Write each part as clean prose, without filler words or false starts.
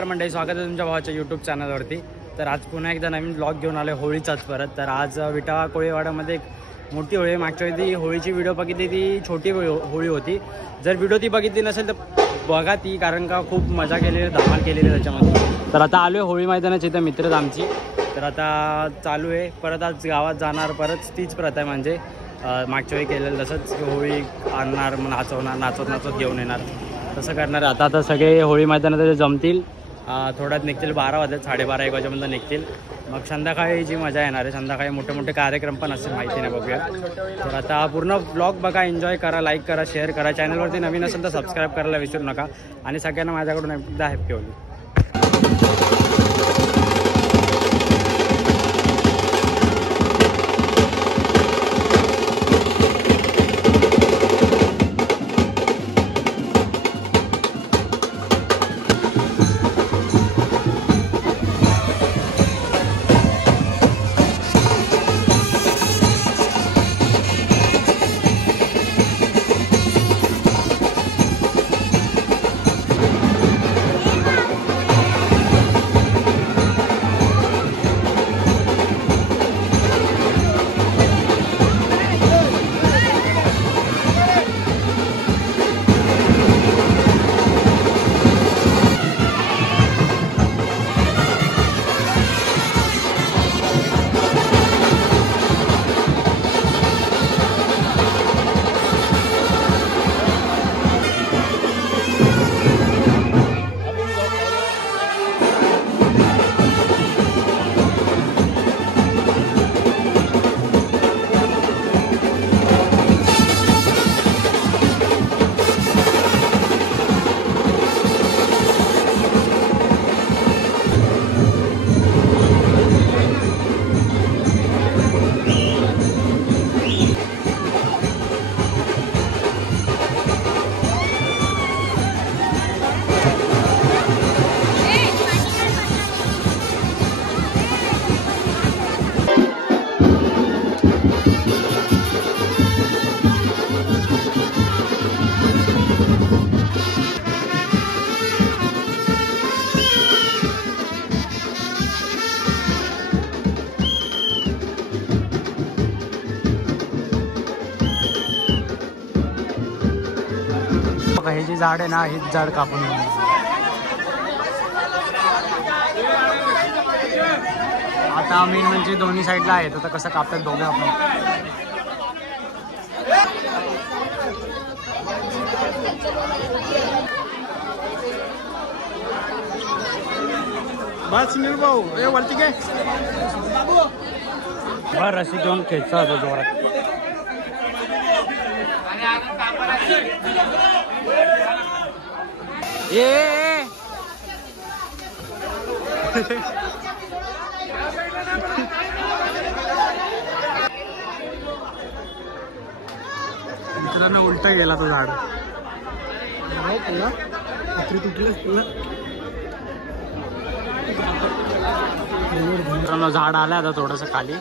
नमस्कार मंडळी, स्वागत आहे तुमच्या भावाच्या यूट्यूब चॅनलवरती। तर आज पुन्हा एकदा नवीन ब्लॉग घेऊन आलो होळीचाच परत। तर आज विटा कोळीवाड्यामध्ये एक मोठी होळी, मागच्या वेळी होळीची व्हिडिओ बघितली ती छोटी होळी होती। जर व्हिडिओ ती बघितली नसेल तर बघा ती, कारण का खूप मजा केलेली, धमाल केलेली त्याच्यामध्ये। तर आता आलो आहे होळी मैदानाची, इथं मित्रच आमची। तर आता चालू आहे परत, आज गावात जाणार परत। तीच प्रथा आहे म्हणजे मागच्या वेळी केलेलं तसंच, होळी आणणार, मग नाचवणार, नाचत घेऊन येणार, तसं करणार। आता सगळे होळी मैदानात जमतील, थोड्यात निघतील, 12 वाजता 12:30-1 वाजेपर्यंत निघतील। मग संध्याकाळी जी मजा येणार आहे, संध्याकाळी मोठे मोठे कार्यक्रम पण असतील, माहिती नाही, बघूया। तर आता पूर्ण ब्लॉग बघा, एन्जॉय करा, लाईक करा, शेअर करा। चॅनलवरती नवीन असेल तर सबस्क्राईब करायला विसरू नका। आणि सगळ्यांना माझ्याकडून एकदा हॅपी होळी। हे जी झाड आहे ना, हीच झाड कापून आता मेन म्हणजे दोन्ही साईडला आहेत। आता कसं कापतात बघूया आपण। बस सुनील भाऊ, हे वरती काय बरं, रशी घेऊन खेचचा होतो जोरात। ये मित्रांनो, उलटा गेला तो झाड, मित्रांनो झाड आलं आता थोडस खाली।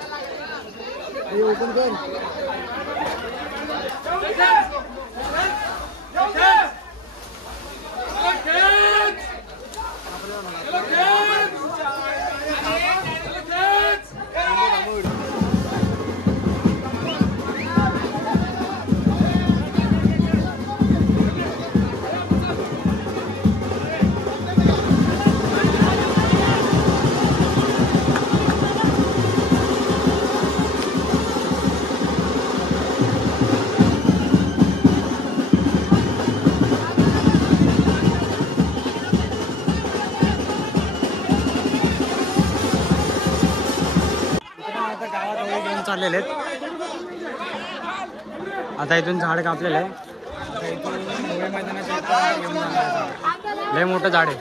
चाललेले आहेत आता, इथून झाड कापलेलं आहे, लय मोठं झाड आहे।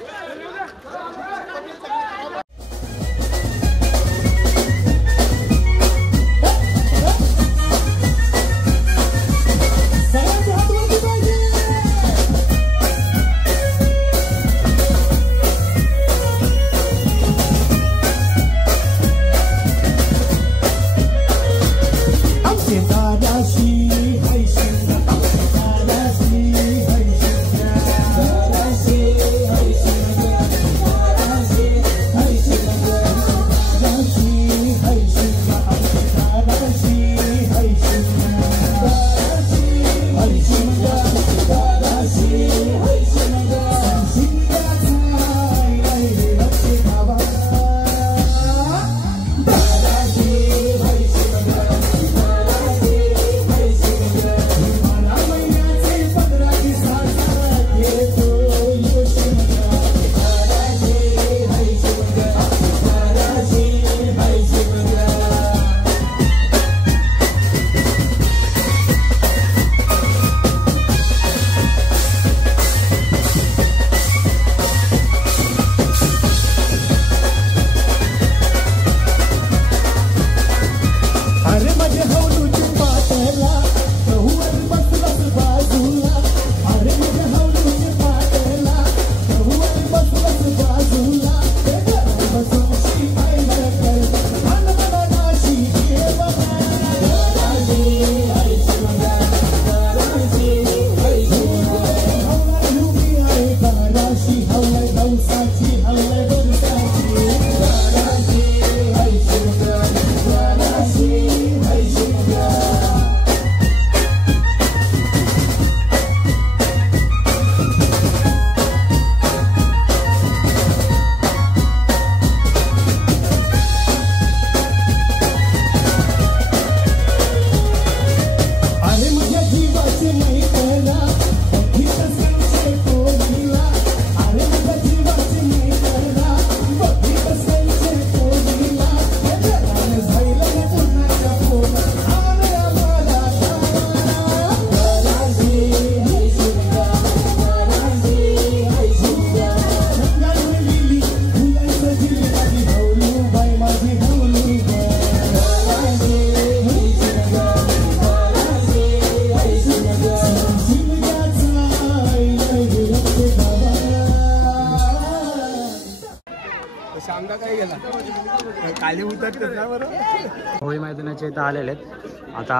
होळी मैदानाचे इथं आलेले आहेत आता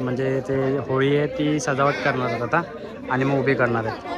म्हणजे ते होळी आहे ती सजावट करणार आहेत आता आणि मग उभी करणार आहेत.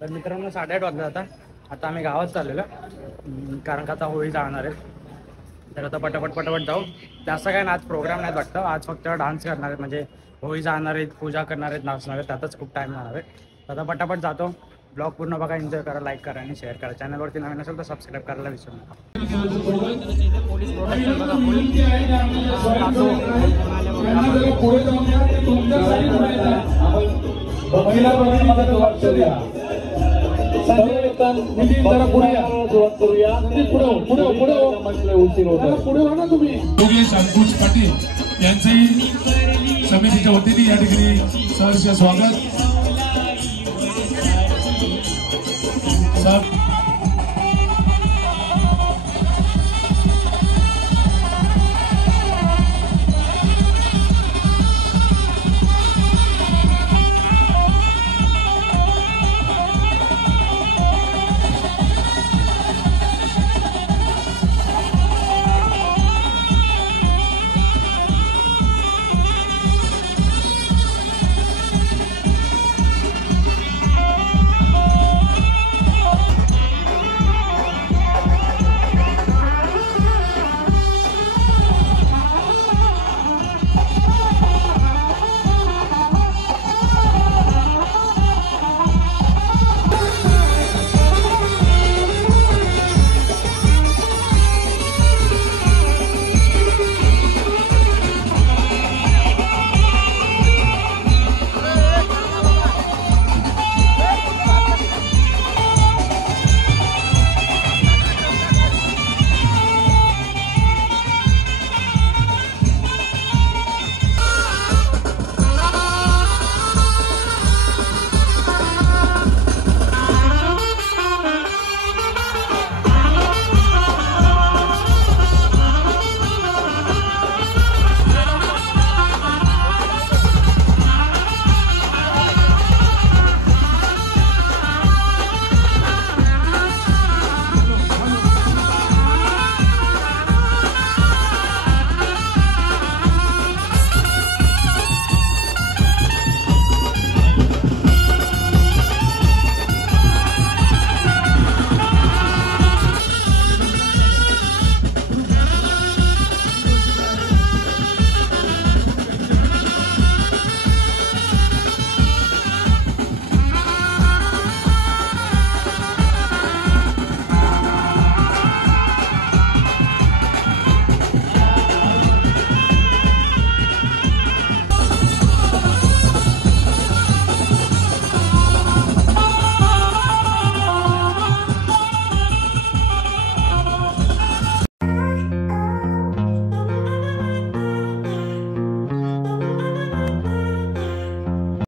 तर मित्रांनो 8:30 वाजले आता आम्ही गावात चाललेलो कारण का आता होळी जाणार आहे. तर आता पटापट जाऊ. जास्त काय ना आज प्रोग्राम नाही वाटतं. आज फक्त डान्स करणार आहेत म्हणजे होळी जाणार आहेत पूजा करणार आहेत नाचणार आहेत त्यातच खूप टाईम जाणार आहे. आता पटापट जातो. ब्लॉग पूर्ण बघा एन्जॉय करा लाईक करा आणि शेअर करा. चॅनलवरती नवीन असेल तर सबस्क्राईब करायला विसरू नका. पोलीस प्रोटेक्शन बघा योगेश अंकुश पाटील यांचंही समितीच्या वतीने या ठिकाणी सहर्ष स्वागत.